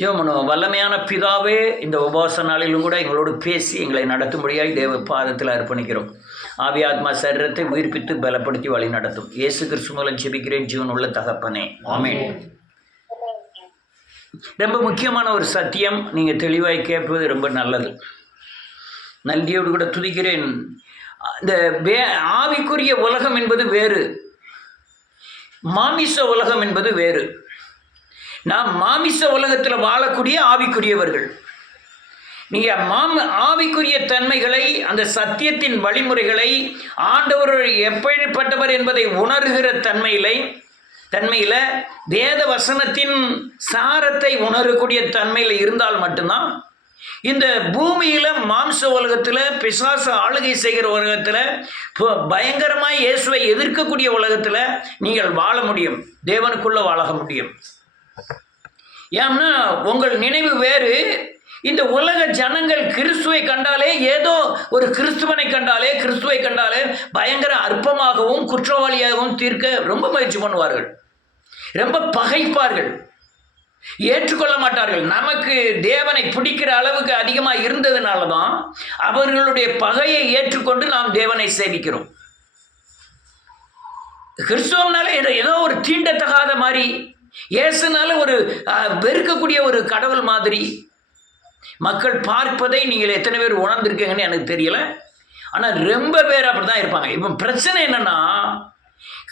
ஜெபம் வல்லமையான பிதாவே, இந்த உபவாச நாளிலும் கூட எங்களோடு பேசி எங்களை நடத்தும்படியாய் தேவ பாதத்தில் அர்ப்பணிக்கிறோம். ஆவி ஆத்மா சரீரத்தை உயிர்ப்பித்து பலப்படுத்தி வழி நடத்தும். இயேசு கிறிஸ்து மூலம் ஜெபிக்கிறேன் ஜீவன் உள்ள தகப்பனே, ஆமென். ரொம்ப முக்கியமான ஒரு சத்தியம், நீங்கள் தெளிவாய் கேட்பது ரொம்ப நல்லது. நன்றியோடு கூட துதிக்கிறேன். இந்த ஆவிக்குரிய உலகம் என்பது வேறு, மாமிச உலகம் என்பது வேறு. நாம் மாமிச உலகத்தில் வாழக்கூடிய ஆவிக்குரியவர்கள். நீங்கள் ஆவிக்குரிய தன்மைகளை, அந்த சத்தியத்தின் வழிமுறைகளை, ஆண்டவர் எப்படிப்பட்டவர் என்பதை உணர்கிற தன்மையில் வேத வசனத்தின் சாரத்தை உணரக்கூடிய தன்மையில் இருந்தால் மட்டும்தான் இந்த பூமியில் மாம்ச உலகத்தில், பிசாசு ஆளுகை செய்கிற உலகத்தில், பயங்கரமாக இயேசுவை எதிர்க்கக்கூடிய உலகத்தில் நீங்கள் வாழ முடியும், தேவனுக்குள்ளே வாழ முடியும். ஏன்னா உங்கள் நினைவு வேறு. இந்த உலக ஜனங்கள் கிறிஸ்துவை கண்டாலே, ஏதோ ஒரு கிறிஸ்துவை கண்டாலே பயங்கர அற்பமாகவும் குற்றவாளியாகவும் தீர்க்க ரொம்ப முயற்சி பண்ணுவார்கள், ரொம்ப பகைப்பார்கள், ஏற்றுக்கொள்ள மாட்டார்கள். நமக்கு தேவனை பிடிக்கிற அளவுக்கு அதிகமாக இருந்ததுனால தான் அவர்களுடைய பகையை ஏற்றுக்கொண்டு நாம் தேவனை சேவிக்கிறோம். கிறிஸ்துவனால ஏதோ ஒரு தீண்டத்தகாத மாதிரி, இயேசுனால ஒரு வெறுக்கக்கூடிய ஒரு கடவுள் மாதிரி மக்கள் பார்ப்பதை நீங்கள் எத்தனை பேர் உணர்ந்திருக்கீங்கன்னு எனக்கு தெரியல. ஆனால் ரொம்ப பேர் அப்படி தான் இருப்பாங்க. இப்போ பிரச்சனை என்னன்னா,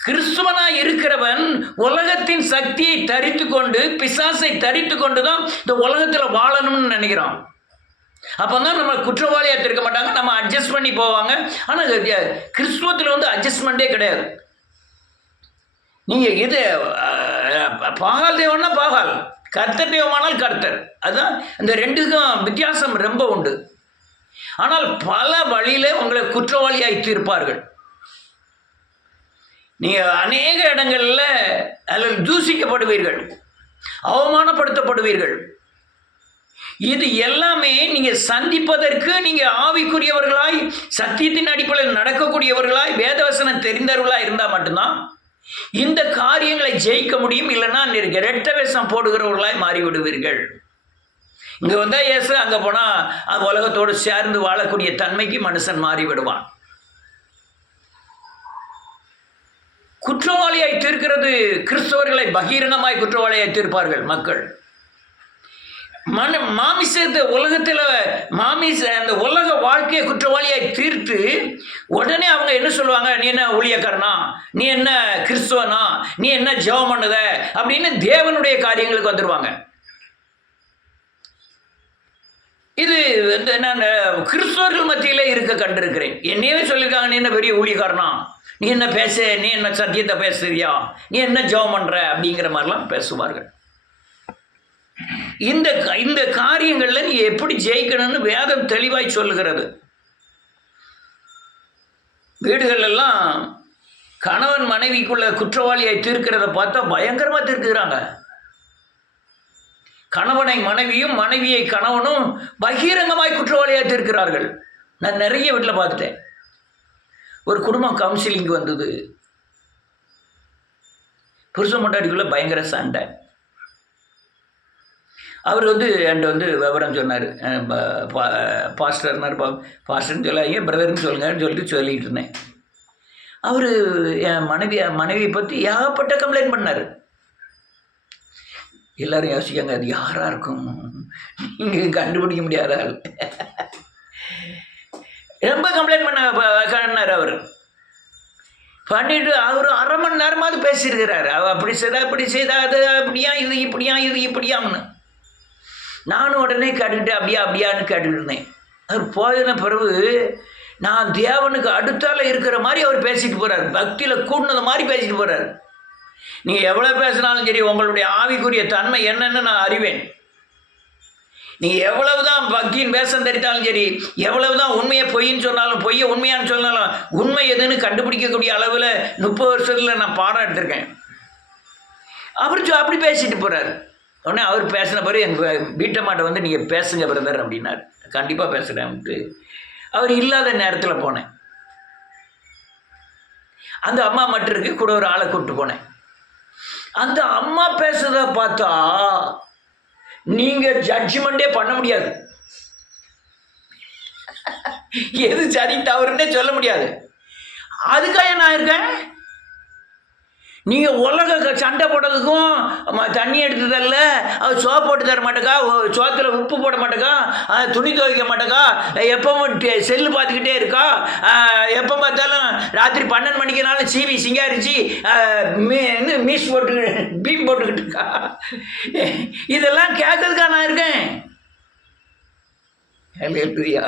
கிறிஸ்துவனாக இருக்கிறவன் உலகத்தின் சக்தியை தரித்து கொண்டு, பிசாசை தரித்து கொண்டு தான் இந்த உலகத்தில் வாழணும்னு நினைக்கிறான். அப்போ தான் நம்ம குற்றவாளியாக இருக்க மாட்டாங்க, நம்ம அட்ஜஸ்ட் பண்ணி போவாங்க. ஆனால் கிறிஸ்துவத்தில் அட்ஜஸ்ட்மெண்ட்டே கிடையாது. நீங்கள் இது பாகால் தெய்வம்னா பாகால், கர்த்தர் தெய்வமானால் கர்த்தர், அதுதான் இந்த ரெண்டுக்கும் வித்தியாசம் ரொம்ப உண்டு. ஆனால் பல வழியில் உங்களை குற்றவாளியாய் தீர்ப்பார்கள். நீங்கள் அநேக இடங்களில் அதில் தூசிக்கப்படுவீர்கள், அவமானப்படுத்தப்படுவீர்கள். இது எல்லாமே நீங்கள் சந்திப்பதற்கு நீங்கள் ஆவிக்குரியவர்களாய், சத்தியத்தின் அடிப்படையில் நடக்கக்கூடியவர்களாய், வேதவசனம் தெரிந்தவர்களாக இருந்தால் மட்டும்தான் இந்த காரியங்களை ஜெயிக்க முடியும். இல்லைன்னா இரட்ட வேஷம் போடுகிறவர்களாய் மாறிவிடுவீர்கள். இங்கே வந்தால் இயேசு, அங்கே போனால் அந்த உலகத்தோடு சேர்ந்து வாழக்கூடிய தன்மைக்கு மனுஷன் மாறிவிடுவான். குற்றவாளியாய் தீர்க்கிறது, கிறிஸ்தவர்களை பகிரங்கமாய் குற்றவாளியாய் தீர்ப்பார்கள் மக்கள். மாமிசத்தை உலகத்தில் அந்த உலக வாழ்க்கையை குற்றவாளியாய் தீர்த்து உடனே அவங்க என்ன சொல்லுவாங்க, நீ என்ன ஊழியக்காரனா, நீ என்ன கிறிஸ்துவனா, நீ என்ன ஜெபம் பண்ணுத அப்படின்னு தேவனுடைய காரியங்களுக்கு வந்துடுவாங்க. இது நான் கிறிஸ்தவர்கள் மத்தியிலே இருக்க கண்டிருக்கிறேன். என்னையே சொல்லியிருக்காங்க, நீ என்ன பெரிய ஊழியக்காரனா, நீ என்ன நீ என்ன சத்தியத்தை பேசுறியா, நீ என்ன ஜெபம் பண்ணுற அப்படிங்கிற மாதிரிலாம் பேசுவார்கள். இந்த காரியங்களில் நீ எப்படி ஜெயிக்கணும்னு வேதம் தெளிவாய் சொல்லுகிறது. வீடுகள் எல்லாம் கணவன் மனைவிக்குள்ள குற்றவாளியாய் தீர்க்கிறத பார்த்தா பயங்கரமாக தீர்க்குறாங்க. கணவனை மனைவியும், மனைவியை கணவனும் பகிரங்கமாய் குற்றவாளியாக தீர்க்கிறார்கள். நான் நிறைய வீட்டில் பார்த்துட்டேன். ஒரு குடும்பம் கவுன்சிலிங் வந்தது, புருஷன் பொண்டாட்டிக்குள்ள பயங்கர சண்டை. அவர் என்கிட்ட விவரம் சொன்னார். பாஸ்டர்னார், பாஸ்டர்னு சொல்லாதீங்க, பிரதர்னு சொல்லுங்கன்னு சொல்லிட்டு இருந்தேன். அவர் என் மனைவியை பற்றி ஏகப்பட்ட கம்ப்ளைண்ட் பண்ணார். எல்லோரும் யோசிக்காங்க, அது யாராக இருக்கும், நீங்கள் கண்டுபிடிக்க முடியாத ஆள். ரொம்ப கம்ப்ளைண்ட் பண்ணார். அவர் பண்ணிட்டு அவர் அரை மணி நேரமாவது பேசியிருக்கிறார். அவள் அப்படி செய்தா, இப்படி செய்தா, அது அப்படியா, இது இப்படியா, இது இப்படியான்னு. நானும் உடனே கேட்டுக்கிட்டு அப்படியான்னு கேட்டுக்கிட்டு இருந்தேன். அவர் போயின பிறகு நான் தேவனுக்கு அடுத்தால இருக்கிற மாதிரி அவர் பேசிட்டு போகிறார், பக்தியில் கூட்டினது மாதிரி பேசிட்டு போகிறார். நீங்கள் எவ்வளோ பேசினாலும் சரி, உங்களுடைய ஆவிக்குரிய தன்மை என்னன்னு நான் அறிவேன். நீங்கள் எவ்வளவு தான் பக்தியின் வேஷம் தெரித்தாலும் சரி, எவ்வளவு தான் உண்மையை பொய்ன்னு சொன்னாலும், பொய்யை உண்மையான்னு சொன்னாலும், உண்மை எதுன்னு கண்டுபிடிக்கக்கூடிய அளவில் 30 வருஷத்தில் நான் பாடம் எடுத்திருக்கேன். அவர் அப்படி பேசிட்டு போகிறார். உடனே அவர் பேசின பிறகு எங்கள் வீட்டம்மாட்ட நீங்கள் பேசுங்க பிரதர் அப்படின்னார். கண்டிப்பாக பேசுகிறேன்ட்டு அவர் இல்லாத நேரத்தில் போனேன். அந்த அம்மா மட்டும் இருக்கு, கூட ஒரு ஆளை கூப்பிட்டு போனேன். அந்த அம்மா பேசுறத பார்த்தா நீங்கள் ஜட்ஜ்மெண்ட்டே பண்ண முடியாது. எது சரி தவறுன்னே சொல்ல முடியாது. அதுக்காக நான் இருக்கேன். நீங்கள் உலக சண்டை போடுறதுக்கும் தண்ணி எடுத்ததில்ல, அது சோப்பு போட்டு தர மாட்டேக்கா, சோத்தில் உப்பு போட மாட்டேக்கா, துணி துவைக்க மாட்டேக்கா, எப்பவும் செல்லு பார்த்துக்கிட்டே இருக்கா, எப்போ பார்த்தாலும் ராத்திரி 12 மணிக்குனாலும் சீவி சிங்காரிச்சு மீஸ் போட்டு பீம் போட்டுக்கிட்டு இருக்கா. இதெல்லாம் கேட்கறதுக்கா நான் இருக்கேன். அல்லேலூயா.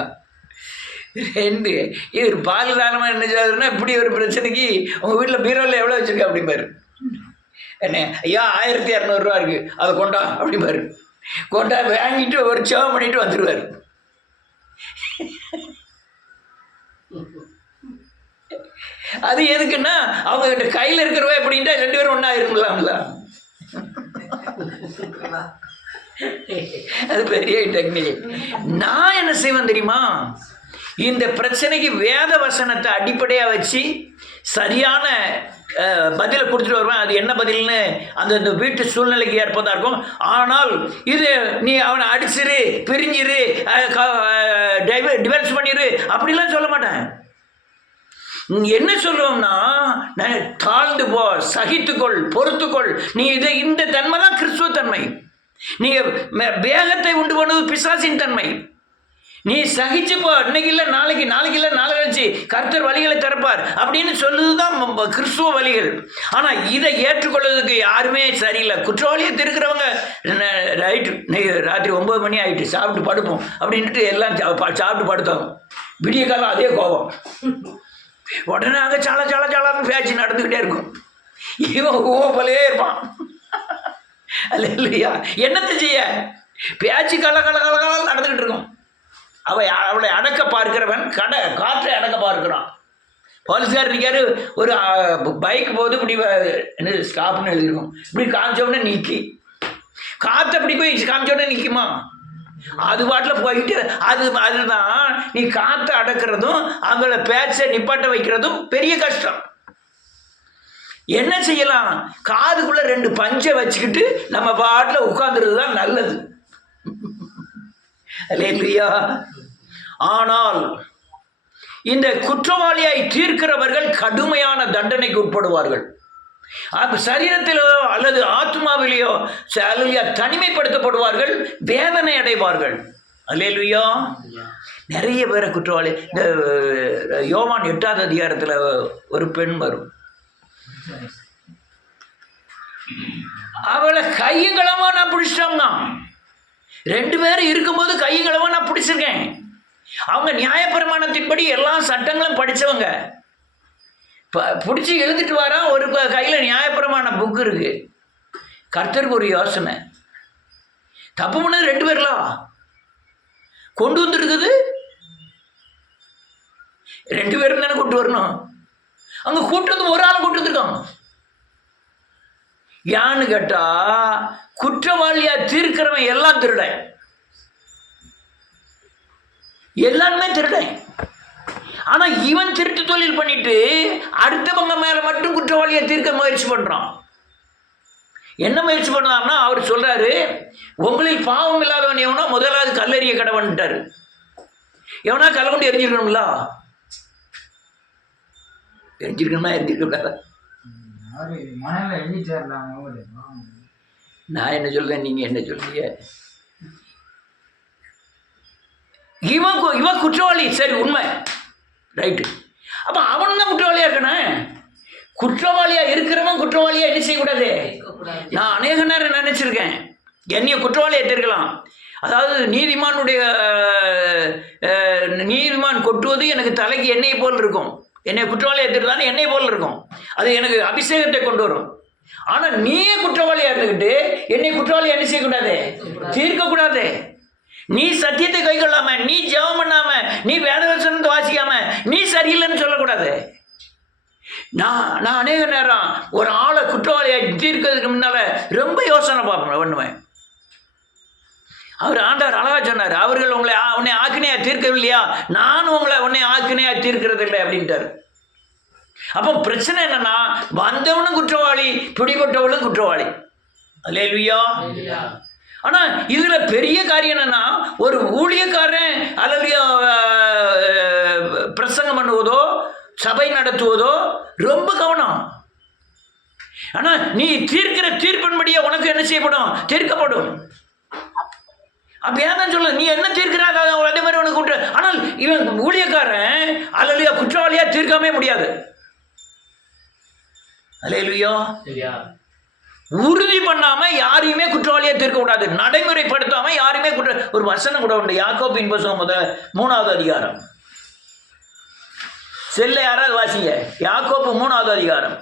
2 இவர் பால் தானமாக என்ன செய்யாதுன்னா, இப்படி ஒரு பிரச்சனைக்கு உங்கள் வீட்டில் பீரோவில் எவ்வளோ வச்சுருக்க அப்படிம்பாரு. என்ன ஐயா 1200 ரூபா இருக்குது, அதை கொண்டா அப்படிம்பாரு. கொண்டா வாங்கிட்டு ஒரு சேவம் பண்ணிட்டு வந்துடுவார். அது எதுக்குன்னா அவங்ககிட்ட கையில் இருக்கிறவ எப்படின்ட்டா 2 பேரும் ஒன்றா இருக்கலாம்ல. அது பெரிய டெக்னிக். நான் என்ன செய்வேன் தெரியுமா? இந்த பிரச்சனைக்கு வேத வசனத்தை அடிப்படையாக வச்சு சரியான பதிலை கொடுத்துட்டு வருவேன். அது என்ன பதில்னு அந்த வீட்டு சூழ்நிலைக்கு ஏற்பதாக இருக்கும். ஆனால் இது நீ அவனை அடிச்சிரு, பிரிஞ்சிரு, டிவர்ஸ் பண்ணிடு அப்படிலாம் சொல்ல மாட்டேன். என்ன சொல்லுவோம்னா, தாழ்ந்து போ, சகித்துக்கொள், பொறுத்துக்கொள். நீ இந்த தன்மை தான் கிறிஸ்துவ தன்மை. நீங்கள் வேகத்தை உண்டு பண்ணுவது பிசாசின் தன்மை. நீ சகிச்சு போ, இன்னைக்கு இல்லை நாளைக்கு, நாளைக்கு இல்லை நாளை கழிச்சு கர்த்தர் வழிகளை திறப்பார் அப்படின்னு சொல்லுதுதான் கிறிஸ்துவ வழிகள். ஆனால் இதை ஏற்றுக்கொள்வதற்கு யாருமே சரியில்லை. குற்றவாளியை திருக்கிறவங்க ரைட்டு ராத்திரி 9 மணி ஆகிட்டு சாப்பிட்டு படுப்போம் அப்படின்ட்டு எல்லாம் சாப்பிட்டு படுத்தோம். விடிய காலம் அதே கோபம், உடனே அங்கே சாலான்னு பேச்சு நடந்துக்கிட்டே இருக்கும். இவன் போலே இருப்பான். அல்ல இல்லையா? என்னத்தை செய்ய? பேச்சு கலகலகலகலாம் நடந்துக்கிட்டு இருக்கும். அவளை அடக்க பார்க்கிறவன் காற்றை அடக்க பார்க்கிறான். போலீஸ்கார் இருக்காரு, ஒரு பைக் போது இப்படி என்ன ஸ்டாப்னு எழுதிருக்கும், இப்படி காமிச்சோடனே நிற்கி, காற்றை அப்படி போய் காமிச்சோடனே நிற்குமா? அது பாட்டில் போய்கிட்டு அதுதான் நீ காற்றை அடக்கிறதும் அவங்கள பேச்சை நிப்பாட்ட வைக்கிறதும் பெரிய கஷ்டம். என்ன செய்யலாம்? காதுக்குள்ள 2 பஞ்சை வச்சுக்கிட்டு நம்ம பாட்டில் உட்கார்ந்துறது தான் நல்லது. அல்லேலூயா. ஆனால் இந்த குற்றவாளியாய் தீர்க்கிறவர்கள் கடுமையான தண்டனைக்கு உட்படுவார்கள். சரீரத்திலோ அல்லது ஆத்மாவிலேயோ தனிமைப்படுத்தப்படுவார்கள், வேதனை அடைவார்கள். அல்லேலூயா. நிறைய பேரை குற்றவாளி. இந்த யோவான் 8ஆம் அதிகாரத்தில் ஒரு பெண் வரும், அவளை கையங்களமா நான் பிடிச்சிட்டோம்னா, 2 பேரும் இருக்கும்போது கையங்களமா நான் பிடிச்சிருக்கேன். அவங்க நியாயப்பிரமாணத்தின்படி எல்லா சட்டங்களும் படித்தவங்க. பிடிச்சி எழுதிட்டு வரான். ஒரு கையில் நியாயப்பிரமாண புக்கு இருக்கு. கர்த்தருக்கு ஒரு யோசனை, தப்பு பண்ணது 2 பேர்லாம் கொண்டு வந்துருக்குது. 2 பேரும் தானே கூட்டு வரணும். அங்கே கூட்டு வந்து ஒரு ஆளை கூட்டு வந்துருக்காங்க. யான்னு கேட்டா, குற்றவாளியா தீர்க்கிறவன் எல்லாம் திருடன், எல்லாருமே திருடன். ஆனா இவன் திருட்டு தொழில் பண்ணிட்டு அடுத்தவங்க மேல மட்டும் குற்றவாளியை தீர்க்க முயற்சி பண்றான். என்ன முயற்சி பண்ணார்னா, அவர் சொல்றாரு, உங்களில் பாவம் இல்லாதவன் எவனோ முதலாவது கல்லெறிய கடவன்ட்டாரு. எவனா கல்ல கொண்டு எரிஞ்சிருக்கணும்ல, எரிஞ்சிருக்கணுமா எரிஞ்சிருக்க கூடாதா? நான் என்ன சொல்றேன், நீங்க என்ன சொல்றீங்க? இவன் குற்றவாளி, சரி உண்மை, ரைட்டு. அப்ப அவனும் தான் குற்றவாளியா இருக்கணும். குற்றவாளியா இருக்கிறவன் குற்றவாளியா என்ன செய்யக்கூடாது. நான் அநேக நேரம் நினைச்சிருக்கேன், என்னைய குற்றவாளியா தெரிக்கலாம். அதாவது நீதிமான் கொட்டுவது எனக்கு தலைக்கு எண்ணெய் போல் இருக்கும். என்னை குற்றவாளியா தெரிந்தாலும் எண்ணெய் போல் இருக்கும். அது எனக்கு அபிஷேகத்தை கொண்டு வரும். ஆனா நீயே குற்றவாளியா இருந்துக்கிட்டு என்னை குற்றவாளியா என்ன செய்யக்கூடாது, தீர்க்கக்கூடாது. நீ சத்தியத்தை கை கொள்ளாம, நீ ஜெபம் பண்ணாம, நீ வேதவசனத்தை வாசிக்காம நீ சரியில்லைன்னு சொல்லக்கூடாது. நான் அநேக நேரம் ஒரு ஆளை குற்றவாளியை தீர்க்கிறதுக்கு முன்னால ரொம்ப யோசனை பண்ணுவேன். அவர் ஆண்டவர் அழகா சொன்னார், அவர்கள் உன்னை ஆக்கினையா தீர்க்கவில்லையா, நானும் உன்னை ஆக்கினையா தீர்க்கிறது இல்லை அப்படின்ட்டார். அப்போ பிரச்சனை என்னன்னா, வந்தவனும் குற்றவாளி, பிடிபட்டவளும் குற்றவாளி. அல்லேலூயா. ஆனால் இதில் பெரிய காரியம் என்னன்னா, ஒரு ஊழியக்காரன் அல்லது பிரசங்கம் பண்ணுவதோ சபை நடத்துவதோ ரொம்ப கவனம். ஆனால் நீ தீர்க்கிற தீர்ப்பின்படியே உனக்கு என்ன செய்யப்படும்? தீர்க்கப்படும். அப்படியே தான் சொல்ல, நீ என்ன தீர்க்கிறாங்க அதே மாதிரி உனக்கு விட்டு. ஆனால் இவன் ஊழியக்காரன் அல்லையா குற்றவாளியா தீர்க்கவே முடியாது. அல்லேலூயா. உறுதி பண்ணாம யாரையுமே குற்றவாளியா தீர்க்க கூடாது. நடைமுறைப்படுத்தாம யாருமே ஒரு வசனம் கூட உண்டு. யாக்கோபின் புத்தகம் 3வது அதிகாரம். செல்ல யாராவது வாசிங்க. யாக்கோபு 3வது அதிகாரம்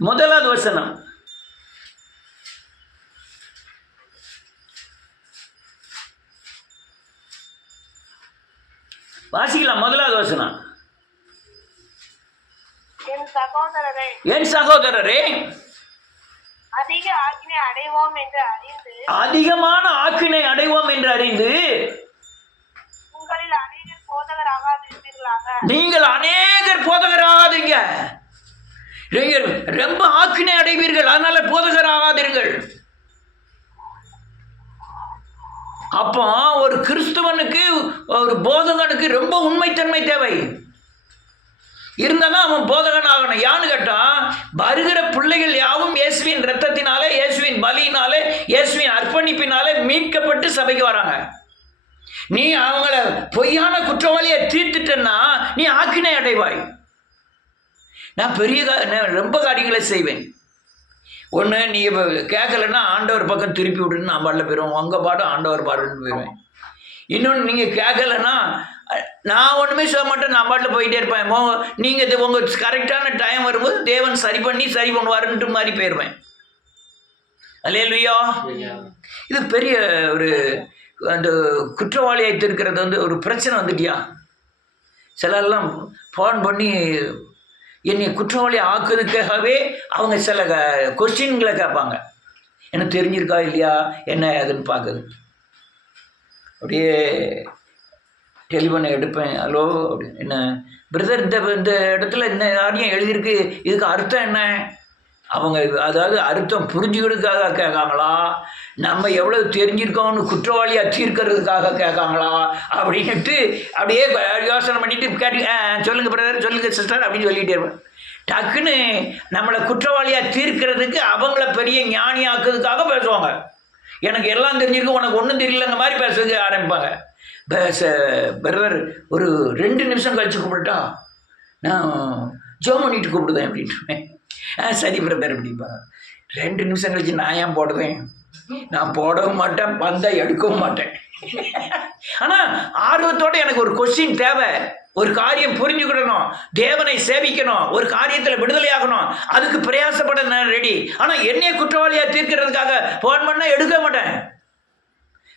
1வது வசனம். வாசிக்கலாம். 1வது வசனம். என் சகோதரரே, அதிகமான ஆக்கினை அடைவோம் என்று அறிந்து நீங்கள் அநேகர் போதகராகாதீங்க. நீங்கள் ரொம்ப ஆக்கினை அடைவீர்கள், அதனால போதகராகாதீர்கள். அப்போ ஒரு கிறிஸ்துவனுக்கு ஒரு போதகனுக்கு ரொம்ப உண்மைத்தன்மை தேவை. இருந்தாலும் அவன் போதகன் ஆகணும். யான்னு கேட்டா, வருகிற பிள்ளைகள் யாவும் இயேசுவின் இரத்தத்தினாலே, இயேசுவின் பலியினாலே, இயேசுவின் அர்ப்பணிப்பினாலே மீட்கப்பட்டு சபைக்கு வராங்க. நீ அவங்கள பொய்யான குற்றவாளியை தீர்த்துட்டன்னா நீ ஆக்கினை அடைவாய். நான் ரொம்ப காரியங்களை செய்வேன். ஒன்று, நீ கேட்கலன்னா ஆண்டவர் பக்கம் திருப்பி விடுன்னு நான் பாடல போயிடுவேன். உங்கள் பாடம் ஆண்டவர் பாடுன்னு போயிடுவேன். இன்னொன்று, நீங்கள் கேட்கலன்னா நான் ஒன்றுமே சொல்ல மாட்டேன், நான் பாட்டில் போயிட்டே இருப்பேன். நீங்கள் உங்கள் கரெக்டான டைம் வரும்போது தேவன் சரி பண்ணுவாருன்ட்டு மாதிரி போயிடுவேன். அல்லேலூயா. இது பெரிய ஒரு அந்த குற்றவாளியை இருக்கிறது ஒரு பிரச்சனை வந்துட்டியா. சிலரெல்லாம் ஃபோன் பண்ணி என்னை குற்றவாளி ஆக்குறதுக்காகவே அவங்க சில கொஸ்டின்களை கேட்பாங்க. எனக்கு தெரிஞ்சிருக்கா இல்லையா என்ன அதுன்னு பார்க்குது. அப்படியே டெலிஃபோனை எடுப்பேன். ஹலோ, என்ன பிரதர், இந்த இடத்துல என்ன காரியம் எழுதியிருக்கு, இதுக்கு அர்த்தம் என்ன? அவங்க அதாவது அர்த்தம் புரிஞ்சுக்கிறதுக்காக கேட்காங்களா, நம்ம எவ்வளோ தெரிஞ்சிருக்கோம்னு குற்றவாளியாக தீர்க்கிறதுக்காக கேட்காங்களா அப்படின்ட்டு அப்படியே யோசனை பண்ணிட்டு சொல்லுங்கள் பிரதர், சொல்லுங்கள் சிஸ்டர் அப்படின்னு சொல்லிகிட்டே இருப்பேன். டக்குன்னு நம்மளை குற்றவாளியாக தீர்க்கிறதுக்கு அவங்கள பெரிய ஞானியாக்குறதுக்காக பேசுவாங்க. எனக்கு எல்லாம் தெரிஞ்சிருக்கு, உனக்கு ஒன்றும் தெரியலங்க மாதிரி பேசுறதுக்கு ஆரம்பிப்பாங்க. பிரதர், ஒரு 2 நிமிஷம் கழிச்சு கூப்பிட்டா நான் ஜோம் பண்ணிட்டு கூப்பிடுதேன் அப்படின்ட்டுருவேன். சரி பிரதர் அப்படிப்பாங்க. 2 நிமிஷம் கழிச்சு நான் ஏன் போடுவேன்? நான் போடவும் மாட்டேன், பந்தை எடுக்கவும் மாட்டேன். ஆனால் ஆர்வத்தோடு எனக்கு ஒரு கொஸ்டின் தேவை. ஒரு காரியம் புரிஞ்சுக்கிடணும், தேவனை சேவிக்கணும், ஒரு காரியத்தில் விடுதலையாகணும், அதுக்கு பிரயாசப்பட நான் ரெடி. ஆனால் என்னைய குற்றவாளியாக தீர்க்கிறதுக்காக ஃபோன் பண்ணால் எடுக்க மாட்டேன்.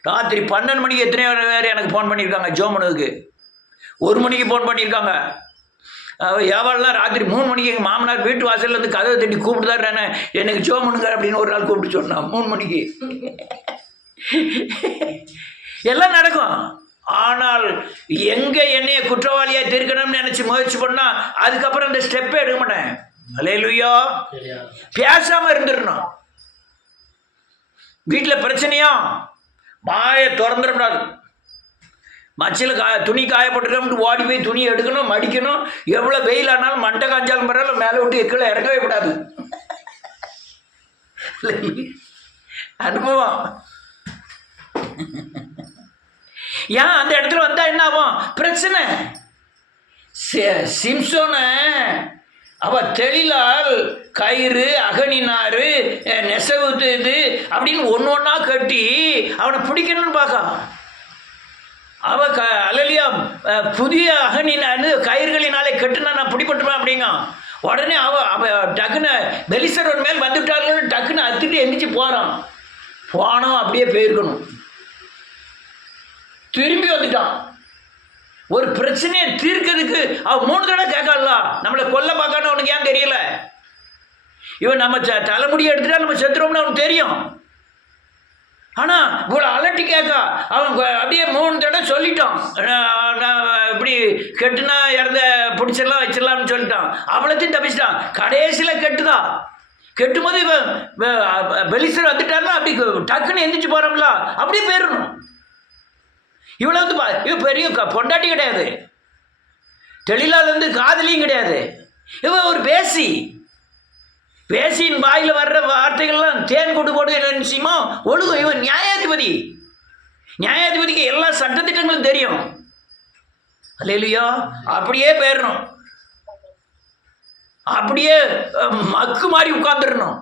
ராத்திரி 12 மணிக்கு எத்தனை பேர் எனக்கு ஃபோன் பண்ணியிருக்காங்க ஜோமனுக்கு. 1 மணிக்கு ஃபோன் பண்ணியிருக்காங்க. எவ்வளோலாம் ராத்திரி 3 மணிக்கு எங்கள் மாமனார் வீட்டு வாசல்லேருந்து கதவை தட்டி கூப்பிட்டுதாரு, எனக்கு ஜோமனுங்க அப்படின்னு ஒரு நாள் கூப்பிட்டு சொன்னான் 3 மணிக்கு. எல்லாம் நடக்கும். ஆனால் எங்கே என்னைய குற்றவாளியாக தீர்க்கணும்னு நினச்சி முயற்சி பண்ணால் அதுக்கப்புறம் அந்த ஸ்டெப்பே எடுக்க மாட்டேன். அல்லேலூயா. பேசாமல் இருந்துடணும். வீட்டில் பிரச்சனையா வாயை திறந்துடக்கூடாது. மச்சில் துணி காயப்பட்டுட்டு ஓடி போய் துணியை எடுக்கணும், மடிக்கணும். எவ்வளோ வெயில் ஆனாலும் மண்டை காஞ்சாலும் பரவாயில்ல, மேலே விட்டு கீழே இறக்கவே கூடாது. அனுபவம். ஏன் அந்த இடத்துல வந்தால் என்ன ஆகும்? பிரச்சனை. சிம்சோனை அவ தெளிலால் கயிறு, அகனினாரு, நெசவு இது அப்படின்னு ஒன்றா கட்டி அவனை பிடிக்கணும்னு பார்க்க. அவ அலலியா புதிய அகனினாரு கயிறுகளினாலே கட்டுனா நான் பிடிப்பட்டுவேன் அப்படிங்க. உடனே அவ டக்குன்னு பெலிசரோன் மேல் வந்துவிட்டார்கள், டக்குன்னு அத்துட்டு எந்திரிச்சு போகிறான். போனோம் அப்படியே போயிருக்கணும். திரும்பி வந்துட்டான். ஒரு பிரச்சனையை தீர்க்கிறதுக்கு அவன் 3 தடவை கேட்கல. நம்மளை கொல்ல பார்க்கான்னு அவனுக்கு ஏன் தெரியல? இவன் நம்ம தலைமுடியை எடுத்துட்டா நம்ம செத்துறோம்னு அவனுக்கு தெரியும். ஆனால் இவ்வளோ அலட்டி கேட்க அவன் அப்படியே 3 தடவை சொல்லிட்டான். இப்படி கெட்டுனா இறந்த பிடிச்சிடலாம் வச்சிடலாம்னு சொல்லிட்டான். அவ்வளோத்தையும் தப்பிச்சிட்டான். கடைசியில் கெட்டுதான் கெட்டும்போது பெலிஸ்தர் வந்துட்டாருன்னா அப்படி டக்குன்னு எந்திரிச்சு போகிறோம்ல, அப்படியே போயிடணும். இவ்வளோ வந்து இவ பெரிய பொண்டாட்டி கிடையாது, தெளிலால் வந்து காதலியும் கிடையாது, இவன் ஒரு பேசியின் வாயில் வர்ற வார்த்தைகள்லாம் தேன் கொண்டு போட்டு என்ன நிச்சயமோ ஒழுகும். இவன் நியாயாதிபதிக்கு எல்லா சட்டத்திட்டங்களும் தெரியும். அல்லேலூயா. அப்படியே போயிடணும், அப்படியே மக்கு மாதிரி உட்கார்ந்துடணும்,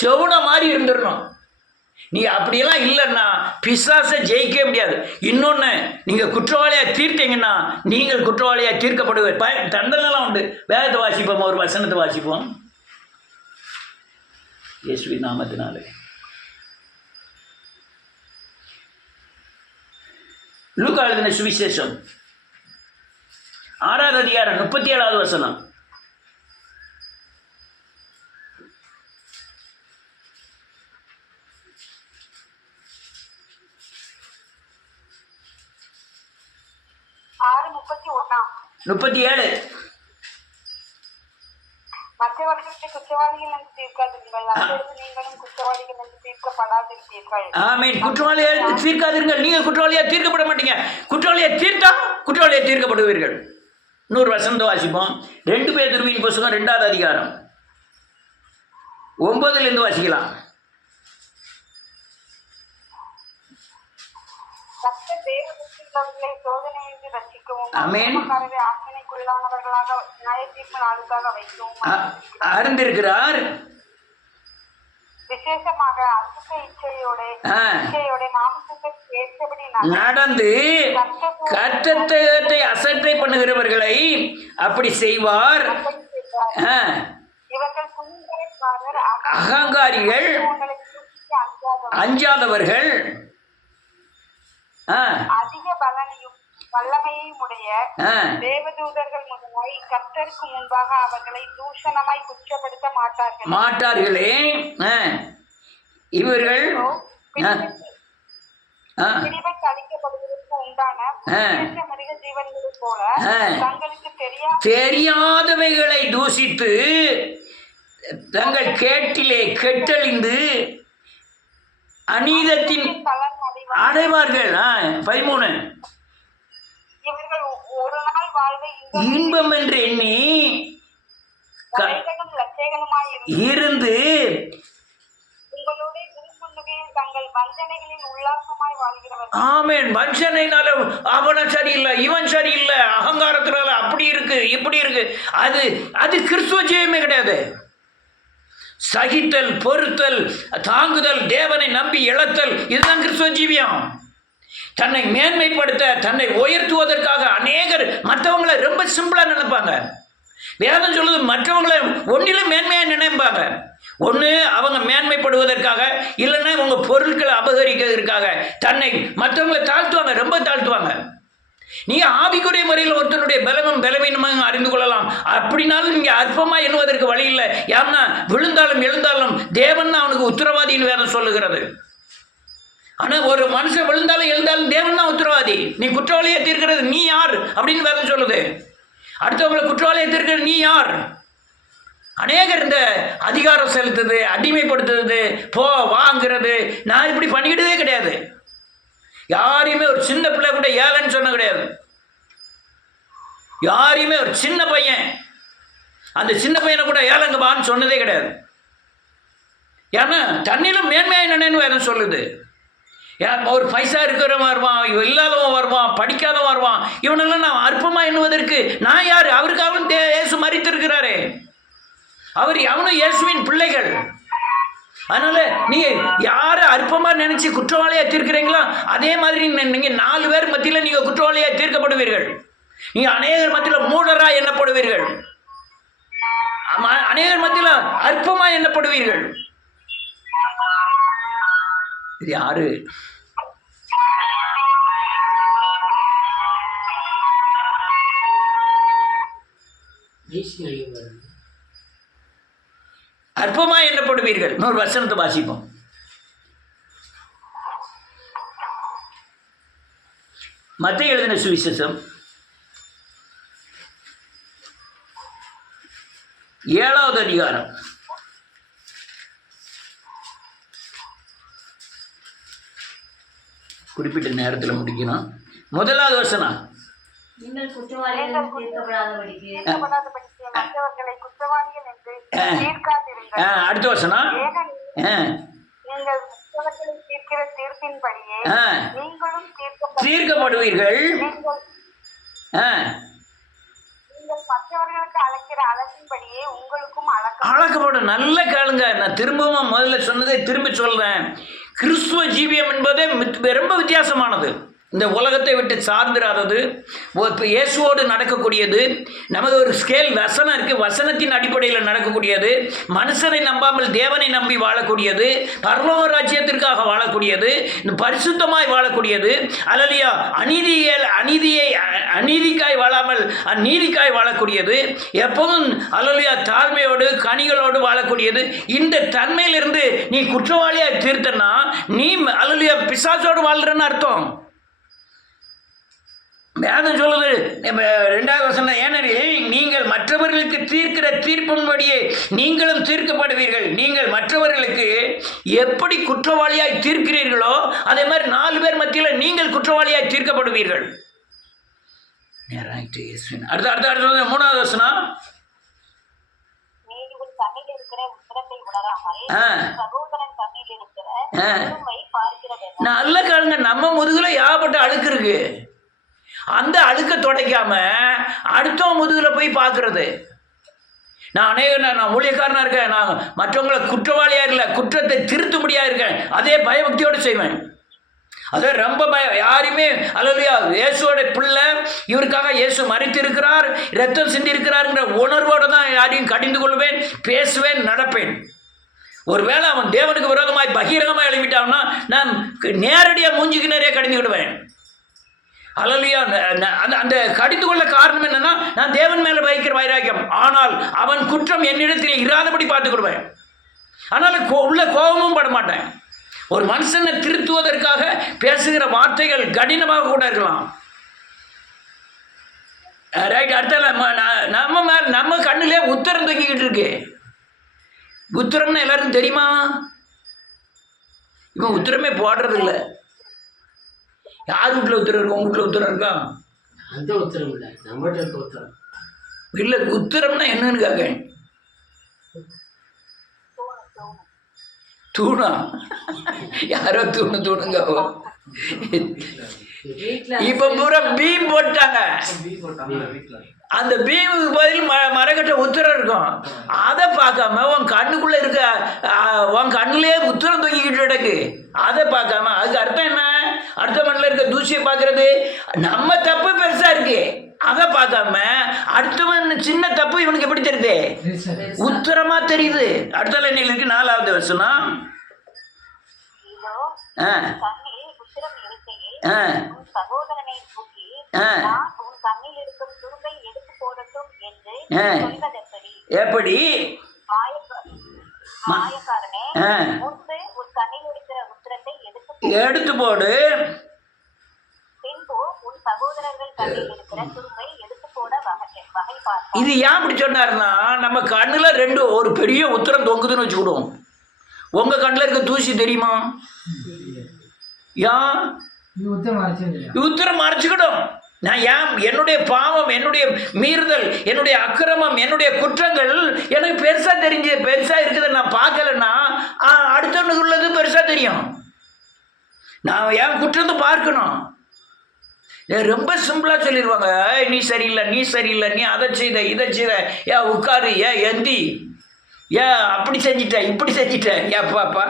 செவுன மாதிரி இருந்துடணும். நீ அப்படியெல்லாம் இல்லைன்னா பிசாசை ஜெயிக்கவே முடியாது. இன்னொன்று, நீங்கள் குற்றவாளியாக தீர்த்தீங்கன்னா நீங்கள் குற்றவாளியாக தீர்க்கப்படுவீர். தண்டனைலாம் உண்டு. வேதத்தை வாசிப்போம், ஒரு வசனத்தை வாசிப்போம். இயேசுவின் நாமத்தினாலே லூக்கா எழுதின சுவிசேஷம் 6வது அதிகாரம் 37வது வசனம். முப்பத்தி 37. ஆமென். குற்றவாளியாக தீர்க்காதீர்கள், நீங்கள் குற்றவாளியாக தீர்க்கப்பட மாட்டீங்க. குற்றவாளியாக தீர்த்தா குற்றவாளியாக தீர்க்கப்படுவீர்கள். 100 வசனத்தை வாசிப்போம். 2 பேதுருவின் புத்தகம் 2வது அதிகாரம் 9லிருந்து வாசிக்கலாம். அறிந்திருக்கிறார். நடந்து கர்த்தத்தை அசட்டை பண்ணுகிறவர்களை அப்படி செய்வார். அகங்காரிகள், அஞ்சாதவர்கள், அதிக பலனையும் வல்லமையும் உடைய தேவதூதர்கள் முதலாய் கர்த்தருக்கு முன்பாக அவர்களை தூஷணமாய் குற்றப்படுத்த மாட்டார்களே. இவர்கள் தெரியாதவைகளை தூசித்து தங்கள் கேட்டிலே கெட்டழிந்து அநீதத்தின் அடைவார்கள். 13. இன்பம் என்று எண்ணி இருந்து ஆமென். வஞ்சனைனால அவன சரியில்லை, இவன் சரியில்லை, அகங்காரத்தினால அப்படி இருக்கு இப்படி இருக்கு. அது கிறிஸ்துவ ஜெயமே கிடையாது. சகித்தல், பொறுத்தல், தாங்குதல், தேவனை நம்பி இழத்தல், இதுதான் கிறிஸ்துவ ஜீவியம். தன்னை மேன்மைப்படுத்த, தன்னை உயர்த்துவதற்காக அநேகர் மற்றவங்களை ரொம்ப சிம்பிளா நினைப்பாங்க. வேதம் சொல்லுது மற்றவங்களை ஒன்றிலும் மேன்மையாக நினைப்பாங்க. ஒன்று அவங்க மேன்மைப்படுவதற்காக, இல்லைன்னா உங்க பொருட்களை அபகரிக்கிறதுக்காக தன்னை மற்றவங்களை தாழ்த்துவாங்க, ரொம்ப தாழ்த்துவாங்க. நீ ஆவிக்குரிய முறையில் ஒருத்தனுடைய பலமும் பலவீனமாக அறிந்து கொள்ளலாம். அப்படின்னாலும் நீங்க அற்பமா எண்ணுவதற்கு வழி இல்லை. ஏன்னா விழுந்தாலும் எழுந்தாலும் தேவன் தான் அவனுக்கு உத்தரவாதின்னு வேதம் சொல்லுகிறது. ஆனால் ஒரு மனுஷன் விழுந்தாலும் எழுந்தாலும் தேவன் தான் உத்தரவாதி. நீ குற்றவாளியை தீர்க்கிறது நீ யார் அப்படின்னு வேதம் சொல்லுது. அடுத்தவங்களை குற்றவாளியை தீர்க்கிறது நீ யார்? அநேகர் இந்த அதிகாரம் செலுத்துது, அடிமைப்படுத்துறது, வாங்கிறது, நான் இப்படி பண்ணிக்கிட்டதே கிடையாது. யாரையுமே ஒரு சின்ன பிள்ளை கூட ஏழைன்னு சொன்ன கிடையாது. யாரையுமே ஒரு சின்ன பையன், அந்த சின்ன பையனை கூட ஏழைங்கப்பான்னு சொன்னதே கிடையாது. ஏன்னா தண்ணிலும் மேன்மையாக என்னன்னு வேதம் சொல்லுது. ஒரு பைசா இருக்கிறவன் வருவான், இல்லாதவன் வருவான், படிக்காதவன் வருவான். இவனெல்லாம் நான் அற்பமா எண்ணுவதற்கு நான் யார்? அவருக்கு அவன் இயேசு மரித்திருக்கிறாரே. அவனும் இயேசுவின் பிள்ளைகள். அதனால நீங்க யாரை அற்பமா நினைச்சு குற்றவாளியா தீர்க்கிறீங்களோ அதே மாதிரி நீங்க 4 பேர் மத்தியில் நீங்க குற்றவாளியா தீர்க்கப்படுவீர்கள். நீங்க அநேகர் மத்தியில் மூடரா எண்ணப்படுவீர்கள், அநேகர் மத்தியில் அற்பமா எண்ணப்படுவீர்கள். இது யாரு? அற்பமா எண்ணப்படுவீர்கள். 100 வசனத்தை வாசிப்போம். மத்தேயு எழுதின சுவிசேஷம் 7வது அதிகாரம் குறிப்பிட்ட நேரத்தில் முடிக்கணும். முதலாவது வசனம், நீங்கள் குற்றவாளிகள் தீர்க்கப்படாதபடிக்கு மற்றவர்களை குற்றவாளிகள் என்று தீர்க்காதிருங்கள். அடுத்த வசனம், நீங்கள் மற்றவர்களை தீர்க்கிற தீர்ப்பின்படியே நீங்களும் தீர்க்கப்படுவீர்கள். நீங்கள் மற்றவர்களுக்கு அழைக்கிற அழகின்படியே உங்களுக்கும் அளக்கப்படும். நல்ல கேளுங்க, நான் திரும்பவும் முதல்ல சொன்னதை திரும்பி சொல்றேன். கிறிஸ்துவ ஜீவியம் என்பதே ரொம்ப வித்தியாசமானது. இந்த உலகத்தை விட்டு சார்ந்திராதது, இப்போ இயேசுவோடு நடக்கக்கூடியது. நமது ஒரு ஸ்கேல் வசனம் இருக்குது, வசனத்தின் அடிப்படையில் நடக்கக்கூடியது. மனுஷனை நம்பாமல் தேவனை நம்பி வாழக்கூடியது, பரலோக ராஜ்யத்திற்காக வாழக்கூடியது, பரிசுத்தமாய் வாழக்கூடியது. அல்லையா, அநீதிக்காய் வாழாமல் அந்நீதிக்காய் வாழக்கூடியது. எப்போதும் அல்லையா தாழ்மையோடு கனிகளோடு வாழக்கூடியது. இந்த தன்மையிலிருந்து நீ குற்றவாளியாக தீர்த்தனா நீ அல்லையா பிசாசோடு வாழ்றன்னு அர்த்தம். வேதம் சொல்லுது 2வது வசனம், ஏனெனில் நீங்கள் மற்றவர்களுக்கு தீர்க்கிற தீர்ப்பின்படியே நீங்களும் தீர்க்கப்படுவீர்கள். நீங்கள் மற்றவர்களுக்கு எப்படி குற்றவாளியாய் தீர்க்கிறீர்களோ அதே மாதிரி 4 பேர் மத்தியில் நீங்கள் குற்றவாளியாய் தீர்க்கப்படுவீர்கள். அடுத்த 3வது வசனம், நல்ல காலங்க. நம்ம முதுகுல ஏகப்பட்ட அழுக்கு இருக்கு. அந்த அழுக்க துடைக்காம அடுத்தவன் முதுகுல போய் பார்க்கறது. நான் ஊழியக்காரனா இருக்கேன், நான் மற்றவங்களை குற்றவாளியா இல்லை, குற்றத்தை திருத்தும்படியா இருக்கேன், அதே பயபக்தியோடு செய்வேன். அதே ரொம்ப யாருமே அல்லையா இயேசுவோட பிள்ளை, இவருக்காக இயேசு மரித்திருக்கிறார், ரத்தம் சிந்திருக்கிறார்ங்கிற உணர்வோடு தான் யாரையும் கடிந்து கொள்வேன், பேசுவேன், நடப்பேன். ஒருவேளை அவன் தேவனுக்கு விரோதமாய் பகிரங்கமாக எழுப்பிட்டான்னா நான் நேரடியாக மூஞ்சிக்கு நிறைய கடிந்து விடுவேன். அல்லையா, அந்த கடிந்து கொள்ள காரணம் என்னன்னா, நான் தேவன் மேலே வைக்கிற வைராக்கியம். ஆனால் அவன் குற்றம் என்னிடத்தில் இராதபடி பார்த்துக்கிடுவேன். ஆனால் உள்ள கோபமும் பட மாட்டேன். ஒரு மனுஷனை திருத்துவதற்காக பேசுகிற வார்த்தைகள் கடினமாக கூட இருக்கலாம். ரைட். அடுத்த நம்ம கண்ணிலே உத்தரம் தங்கிக்கிட்டு இருக்கு. உத்தரம்னா எல்லாருக்கும் தெரியுமா? இவன் உத்தரமே போடுறது இல்லை. யார் வீட்டில் உத்தரம் இருக்கும்? உங்க வீட்டில் உத்தரம் இருக்கா? அந்த உத்தரம் இல்லை, நம்மகிட்ட இருக்க உத்தரம் இல்லை. உத்தரம்னா என்னன்னு கேட்க. தூணா? யாரோ தூணுங்க. இப்ப பூரா பீம் போட்டாங்க. அந்த பீமுக்கு பதில் மரக்கட்ட உத்தரம் இருக்கும். அதை பார்க்காம உன் கண்ணுக்குள்ள இருக்க, உன் கண்ணுலேயே உத்தரம் தூங்கிக்கிட்டு கிடக்கு. அதை பார்க்காம அதுக்கு அர்த்தம் என்ன? அடுத்த மண்ணில் இருக்க தூசியை பார்க்கறது. நம்ம தப்பு பெருசா இருக்கு, அதை பார்க்காம அடுத்தவன் சின்ன தப்பு இவனுக்கு எப்படி தெரியுது? உத்தரமா தெரியுது. அடுத்த லைனில் இருக்கு 4வது வசனம். எப்படி? எடுத்து போடு. இது ஏன் அப்படி சொன்னாருன்னா, நம்ம கண்ணுல ஒரு பெரிய உத்தரம் தொங்குதுன்னு வச்சுக்கிடுவோம். உங்க கண்ணுல இருக்க தூசி தெரியுமா? ஏன் உத்தரம் மறைச்சுக்கிடும்? நான் ஏன் என்னுடைய பாவம், என்னுடைய மீறுதல், என்னுடைய அக்கிரமம், என்னுடைய குற்றங்கள் எனக்கு பெருசா இருக்குது. நான் பார்க்கலன்னா அடுத்தவனுக்கு உள்ளது பெருசா தெரியும். நான் என் குற்றத்தை பார்க்கணும். ரொம்ப சிம்பிளா சொல்லிடுவாங்க, நீ சரியில்லை, நீ அதை செய்த, இதை செய்த, ஏன் உட்காரு, ஏன் எந்தி, ஏன் அப்படி செஞ்சிட்ட, இப்படி செஞ்சிட்ட, ஏன் பாப்பா.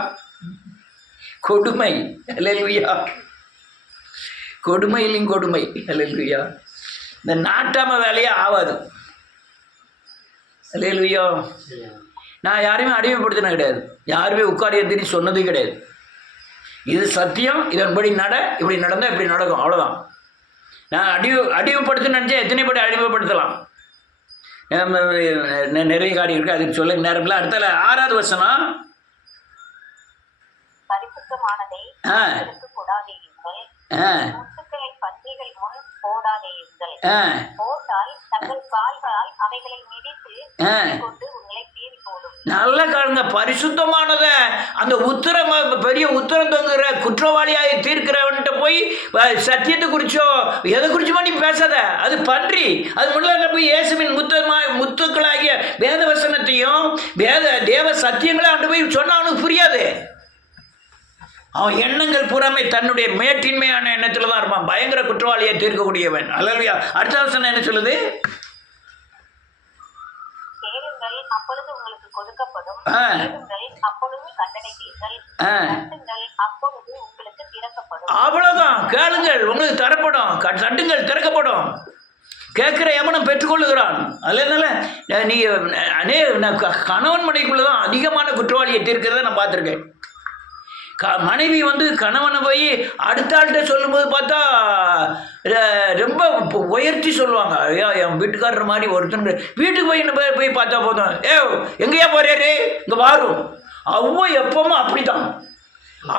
கொடுமை. அல்லேலூயா. கொடுமையிலும் கொடுமை. அல்லேலூயா. இந்த நாட்டாம வேலையே ஆகாது. அல்லேலூயா. நான் யாரையுமே அடிமைப்படுத்தின கிடையாது, யாருமே உட்காரி எந்திரி சொன்னது கிடையாது. இது சத்தியம், இதன்படி இப்படி நடந்தால் இப்படி நடக்கும், அவ்வளோதான். நான் அடிமைப்படுத்த நினச்சா எத்தனை படி அடிமைப்படுத்தலாம். நிறைய காரியம் இருக்கு, அதுக்கு சொல்ல நேரம் இல்லை. அடுத்த 6வது வசனம். நல்ல காலங்க பரிசுத்தமானத அந்த உத்தரம் பெரிய உத்தரம் தொங்குற குற்றவாளியாக தீர்க்கிறவன்ட்ட போய் சத்தியத்தை குறிச்சோ எதை குறிச்சுமா நீ பேசாத, அது பன்றி. அது முன்னாடி போய் இயேசுவின் முத்துக்களாகிய வேத வசனத்தையும் தேவ சத்தியங்களை அண்டு போய் சொன்னா அவனுக்கு புரியாது. அவன் எண்ணங்கள் புறமை தன்னுடைய மேட்டின்மையான எண்ணத்துல தான் இருப்பான். பயங்கர குற்றவாளியை தீர்க்கக்கூடியவன். அல்லையா? அடுத்த வசனம் என்ன சொல்லுது? அப்பொழுது உங்களுக்கு கொடுக்கப்படும், அப்பொழுது கண்டடைவீர்கள், அப்பொழுது உங்களுக்கு திறக்கப்படும். அவ்வளவுதான். கேளுங்கள், உங்களுக்கு தரப்படும். தட்டுங்கள், திறக்கப்படும். கேட்கிற எவனும் பெற்றுக்கொள்ளுகிறான். அதனால கணவன் மனைவிக்குள்ளதான் அதிகமான குற்றவாளியை தீர்க்கிறத நான் பார்த்துருக்கேன். மனைவி கணவனை போய் அடுத்த ஆள்கிட்ட சொல்லும்போது பார்த்தா ரொம்ப உயர்த்தி சொல்லுவாங்க. ஐயா என் வீட்டுக்காரர் மாதிரி ஒருத்தன் வீட்டுக்கு போய் பார்த்தா போதும், எங்கேயா போறாரு இங்கே வாரும். அவ்வளோ எப்பவும் அப்படித்தான்.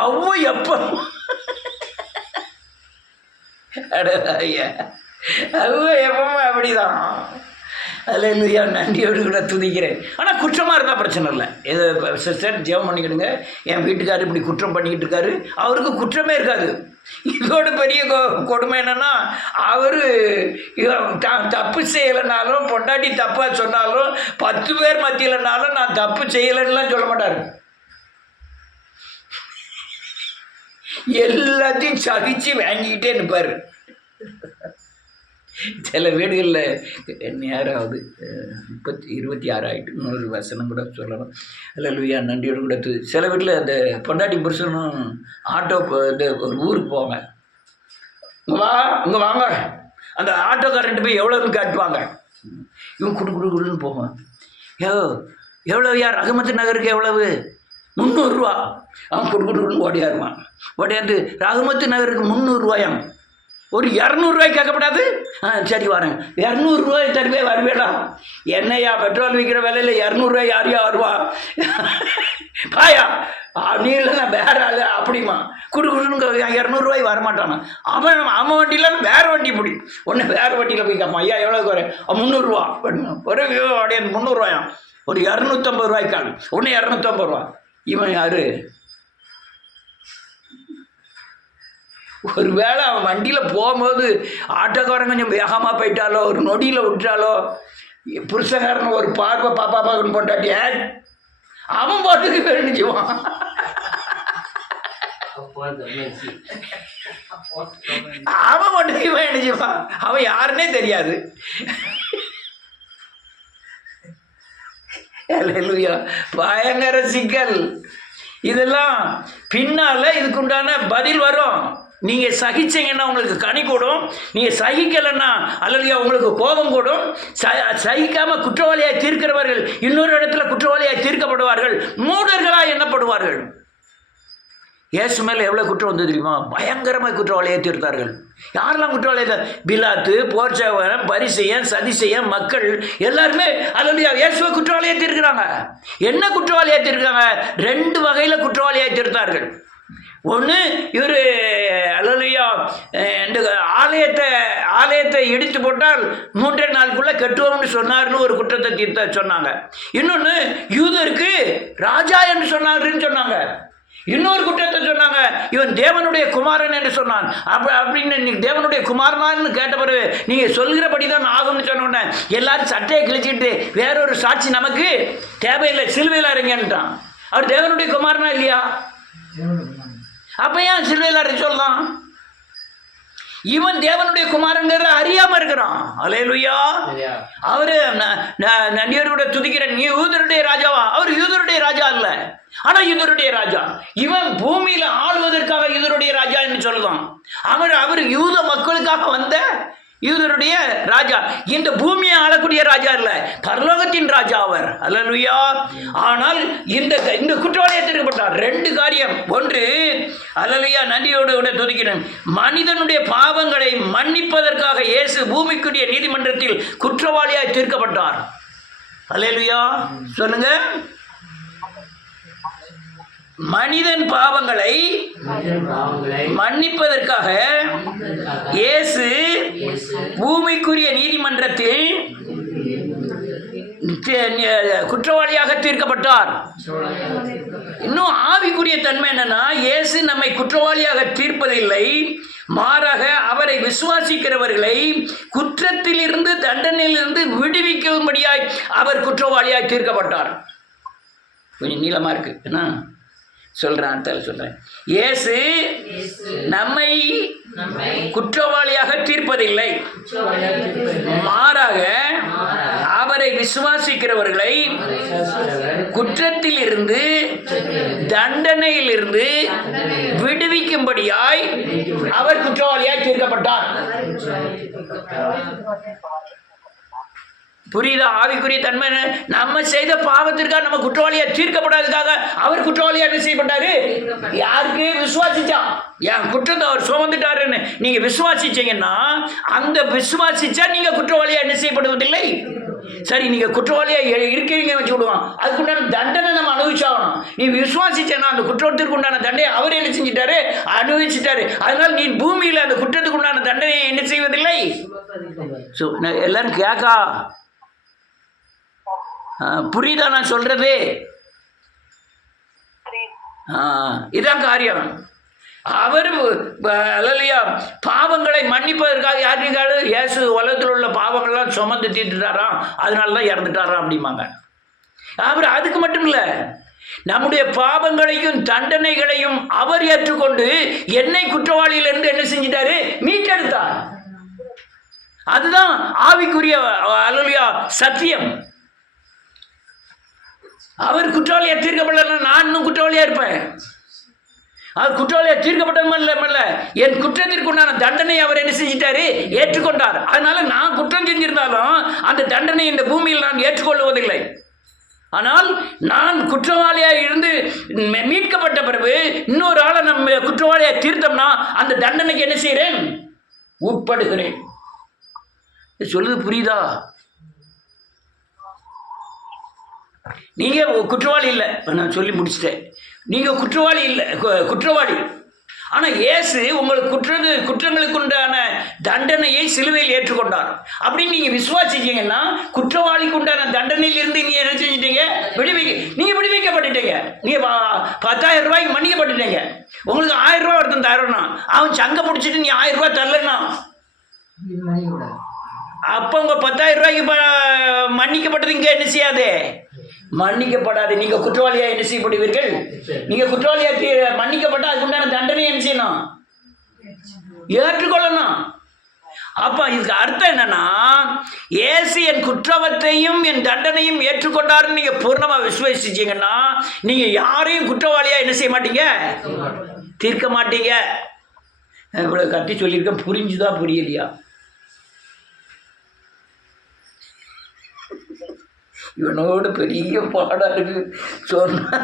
அவ்வளோ எப்பவும் ஐயா அவ்வளோ எப்பவும் அப்படிதான். அதில் இல்லையா நன்றியோடு கூட துதிக்கிறேன். ஆனால் குற்றமாக இருந்தால் பிரச்சனை இல்லை. ஏதோ சிஸ்டர் ஜெபம் பண்ணிக்கிடுங்க, என் வீட்டுக்காரர் இப்படி குற்றம் பண்ணிக்கிட்டு இருக்காரு, அவருக்கு குற்றமே இருக்காது. இதோட பெரிய கொடுமை என்னென்னா, அவர் தப்பு செய்யலைனாலும் பொண்டாட்டி தப்பாக சொன்னாலும் 10 பேர் மத்தியிலனாலும் நான் தப்பு செய்யலைன்னுலாம் சொல்ல மாட்டார். எல்லாத்தையும் சகிச்சு வாங்கிக்கிட்டே நிற்பார். சில வீடுகளில் நேராவது 26 ஆகிட்டு 100 வசனம் கூட சொல்லணும். அல்லேலூயா நன்றியோடு கூட சில வீட்டில் அந்த பொண்டாட்டி புருஷனும் ஆட்டோ இந்த ஒரு ஊருக்கு போவாங்க. இங்கே வாங்க, அந்த ஆட்டோக்காரன்ட்டு போய் எவ்வளோன்னு காட்டுவாங்க. இவன் குடுன்னு போவான். எவ்வளோயா ரகுமத்து நகருக்கு எவ்வளவு? 300 ரூபா. அவன் குடுன்னு ஓடியாருவான். ஓடியாந்து ரகுமத்து நகருக்கு 300 ரூபாயாம். ஒரு 200 ரூபாய்க்கு கேட்கப்படாது. சரி வரேன், 200 ரூபாய் தருவே வருவேடா. என்னையா பெட்ரோல் விற்கிற விலையில் 200 ரூபாய் யாரையா வருவா? பாயா நீ இல்லைன்னா வேற ஆள் அப்படிமா குடுன்னு 200 ரூபாய் வரமாட்டானா? அவன் வண்டியில் வேற வண்டி பிடி. ஒன்று வேற வண்டியில் போய் கேட்பான், ஐயா எவ்வளோ குறையும்? 300 ரூபா. ஒரு அப்படியே 300 ரூபாயாம். ஒரு 250 ரூபாய்க்கால் ஒன்று 250 ரூபா. இவன் யாரு? ஒரு வேளை அவன் வண்டியில் போகும்போது ஆட்டோக்காரன் கொஞ்சம் வேகமாக போயிட்டாலோ, ஒரு நொடியில் விட்டாலோ, புருஷக்காரன் ஒரு பார்வை பாப்பான்னு போட்டாட்டிய அவன் பாட்டுக்கு வேணுச்சுவான். அவன் மட்டும் வேணுச்சுவான். அவன் யாருன்னே தெரியாது. பயங்கர சிக்கல். இதெல்லாம் பின்னால இதுக்குண்டான பதில் வரும். நீங்கள் சகிச்சீங்கன்னா உங்களுக்கு கனி கூடும். நீங்கள் சகிக்கலைன்னா அல்லது உங்களுக்கு கோபம் கூடும். சகிக்காமல் குற்றவாளியாக தீர்க்கிறவர்கள் இன்னொரு இடத்துல குற்றவாளியாக தீர்க்கப்படுவார்கள், மூடர்களாக எண்ணப்படுவார்கள். இயேசு மேலே எவ்வளோ குற்றம் வந்து தெரியுமா? பயங்கரமாக குற்றவாளியாக தீர்த்தார்கள். யாரெல்லாம் குற்றவாளியாக? பிலாத்து, போர்ச்சவன், பரிசேயன், சதிசேயன், மக்கள் எல்லாருமே அல்லது இயேசுவை குற்றவாளியாக தீர்க்கிறாங்க. என்ன குற்றவாளியாக தீர்க்கிறாங்க? 2 வகையில் குற்றவாளியாக தீர்த்தார்கள். ஒன்று, இவர் அல்லையா இந்த ஆலயத்தை இடித்து போட்டால் 3 நாளுக்குள்ளே கட்டுவோம்னு சொன்னார்னு ஒரு குற்றத்தை தீர்த்த சொன்னாங்க. இன்னொன்று, யூதருக்கு ராஜா என்று சொன்னாருன்னு சொன்னாங்க. இன்னொரு குற்றத்தை சொன்னாங்க, இவன் தேவனுடைய குமாரன் என்று சொன்னான். அப்படின்னு நீங்கள் தேவனுடைய குமாரனான்னு கேட்ட பிறகு நீங்கள் சொல்கிறபடி தான் ஆகும்னு சொன்னோன்னே எல்லாரும் சட்டையை கிழிச்சிட்டு வேறொரு சாட்சி நமக்கு தேவையில்லை, சிலுவையில் இறங்கிட்டான். அவர் தேவனுடைய குமாரனா இல்லையா? அப்போ ஏன் சிலுவையில் இறங்கி சொல்லலாம்? இவன் தேவனுடைய குமாரங்கிறத அறியாம இருக்கிறான். அல்லேலூயா. அவரு நன்றியோட துதிக்கிற நீ யூதருடைய ராஜாவா? அவர் யூதருடைய ராஜா அல்ல, ஆனா யூதருடைய ராஜா. இவன் பூமியில ஆளுவதற்காக யூதருடைய ராஜா என்று சொல்லலாம். அவர் யூத மக்களுக்காக வந்த யூதருடைய ராஜா. இந்த பூமியை ஆளக்கூடிய ராஜா இல்ல, பரலோகத்தின் ராஜா அவர். அல்லேலூயா. ஆனால் இந்த குற்றவாளியை தீர்க்கப்பட்டார். 2 காரியம். ஒன்று, அல்லேலூயா நன்றியோடு கூட துதிக்கிறேன், மனிதனுடைய பாவங்களை மன்னிப்பதற்காக இயேசு பூமிக்குரிய நீதிமன்றத்தில் குற்றவாளியாய் தீர்க்கப்பட்டார். அல்லேலூயா சொல்லுங்க. மனிதன் பாவங்களை மன்னிப்பதற்காக இயேசு பூமிக்குரிய நீதிமன்றத்தில் குற்றவாளியாக தீர்க்கப்பட்டார். இன்னும் ஆவிக்குரிய தன்மை என்னன்னா, இயேசு நம்மை குற்றவாளியாக தீர்ப்பதில்லை, மாறாக அவரை விசுவாசிக்கிறவர்களை குற்றத்திலிருந்து தண்டனையிலிருந்து விடுவிக்கும்படியாய் அவர் குற்றவாளியாய் தீர்க்கப்பட்டார். கொஞ்சம் நீளமா இருக்கு என்ன சொல்றேன், சொல்றேன். இயேசு நம்மை குற்றவாளியாக தீர்ப்பதில்லை, மாறாக அவரை விசுவாசிக்கிறவர்களை குற்றத்திலிருந்து தண்டனையிலிருந்து விடுவிக்கும்படியாய் அவர் குற்றவாளியாய் தீர்க்கப்பட்டார். புரியுதா? ஆவிக்குரிய தன்மை நம்ம செய்த பாவத்திற்காக நம்ம குற்றவாளியா தீர்க்கப்படாததுக்காக அவர் குற்றவாளியா என்ன செய்யப்பட்டாரு? யாருக்கு? விசுவாசிச்சா என் குற்றத்தை அவர் சுமந்துட்டாருன்னு நீங்க விசுவாசிச்சீங்கன்னா, அந்த விசுவாசிச்சா நீங்க குற்றவாளியா என்ன செய்யப்படுவதில்லை. சரி, நீங்க குற்றவாளியா இருக்கீங்க வச்சு விடுவான், அதுக்குண்டான தண்டனை நம்ம அனுபவிச்சாகணும். நீ விசுவாசிச்சேன்னா அந்த குற்றத்திற்கு உண்டான தண்டனை அவர் என்ன செஞ்சிட்டாரு? அனுபவிச்சுட்டாரு. அதனால நீ பூமியில அந்த குற்றத்துக்கு உண்டான தண்டனையை என்ன செய்வதில்லை. எல்லாரும் கேட்கா புரியுதா நான் சொல்றது? இதான் காரியம். அவர் பாவங்களை மன்னிப்பதற்காக யாருக்காரு இயேசு உலகத்தில் உள்ள பாவங்கள்லாம் சுமந்து தீர்த்துட்டாராம், அதனால தான் இறந்துட்டாராம் அப்படிம்பாங்க. அவர் அதுக்கு மட்டும் இல்லை, நம்முடைய பாவங்களையும் தண்டனைகளையும் அவர் ஏற்றுக்கொண்டு என்னை குற்றவாளியிலிருந்து என்ன செஞ்சிட்டாரு? மீட்டெடுத்தார். அதுதான் ஆவிக்குரிய அல்லேலூயா சத்தியம். அவர் குற்றவாளியா தீர்க்கப்படலன்னா நான் இன்னும் குற்றவாளியா இருப்பேன். அவர் குற்றவாளியா தீர்க்கப்பட்டது என் குற்றத்திற்கு உண்டான தண்டனை அவர் என்ன செஞ்சிட்டாரு? ஏற்றுக்கொண்டார். அதனால நான் குற்றம் செஞ்சிருந்தாலும் அந்த தண்டனை இந்த பூமியில் நான் ஏற்றுக்கொள்வதில்லை. ஆனால் நான் குற்றவாளியாக இருந்து மீட்கப்பட்ட பிறகு இன்னொரு ஆளை நம்ம குற்றவாளியா தீர்த்தோம்னா அந்த தண்டனைக்கு என்ன செய்கிறேன்? உட்படுகிறேன். சொல்லுது புரியுதா? நீங்கள் குற்றவாளி இல்லை, நான் சொல்லி முடிச்சிட்டேன். நீங்கள் குற்றவாளி இல்லை, குற்றவாளி. ஆனால் இயேசு உங்களுக்கு குற்றங்களுக்கு உண்டான தண்டனையை சிலுவையில் ஏற்றுக்கொண்டார் அப்படின்னு நீங்கள் விசுவாசிச்சீங்கன்னா குற்றவாளிக்கு உண்டான தண்டனையிலிருந்து நீங்கள் என்ன செஞ்சிட்டீங்க? நீங்கள் விடுவிக்கப்பட்டுட்டீங்க. நீங்கள் 10,000 ரூபாய்க்கு மன்னிக்கப்பட்டுட்டீங்க. உங்களுக்கு 1000 ரூபா ஒருத்தன் தரணும்னா அவன் சங்க பிடிச்சிட்டு நீ 1000 ரூபா தரலன்னா அப்போ உங்கள் 10,000 ரூபாய்க்கு மன்னிக்கப்பட்டது இங்கே என்ன செய்யாது? மன்னிக்கப்படாது. நீங்க குற்றவாளியா என்ன செய்யப்படுவீர்கள்? நீங்க குற்றவாளியா மன்னிக்கப்பட்டா அதுக்குண்டான தண்டனை என்ன செய்யணும்? ஏற்றுக்கொள்ளணும். அப்ப இதுக்கு அர்த்தம் என்னன்னா, இயேசு என் குற்றவத்தையும் என் தண்டனையும் ஏற்றுக்கொண்டாருன்னு நீங்க பூர்ணமா விசுவாசிச்சீங்கன்னா நீங்க யாரையும் குற்றவாளியா என்ன செய்ய மாட்டீங்க? தீர்க்க மாட்டீங்க. இவ்வளவு கட்டி சொல்லியிருக்கேன், புரிஞ்சுதா புரியலையா? இவனோட பெரிய பாடம் இருக்கு சொன்னா.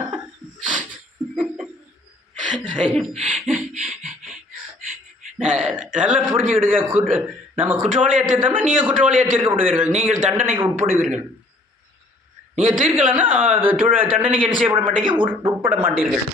நல்லா புரிஞ்சுக்கிடுங்க. நம்ம குற்றவாளியாக தீர்த்தோம்னா நீங்கள் குற்றவாளியாக தீர்க்கப்படுவீர்கள், நீங்கள் தண்டனைக்கு உட்படுவீர்கள். நீங்கள் தீர்க்கலைன்னா தண்டனைக்கு என்ன செய்யப்பட மாட்டீங்க? உட்பட மாட்டீர்கள்.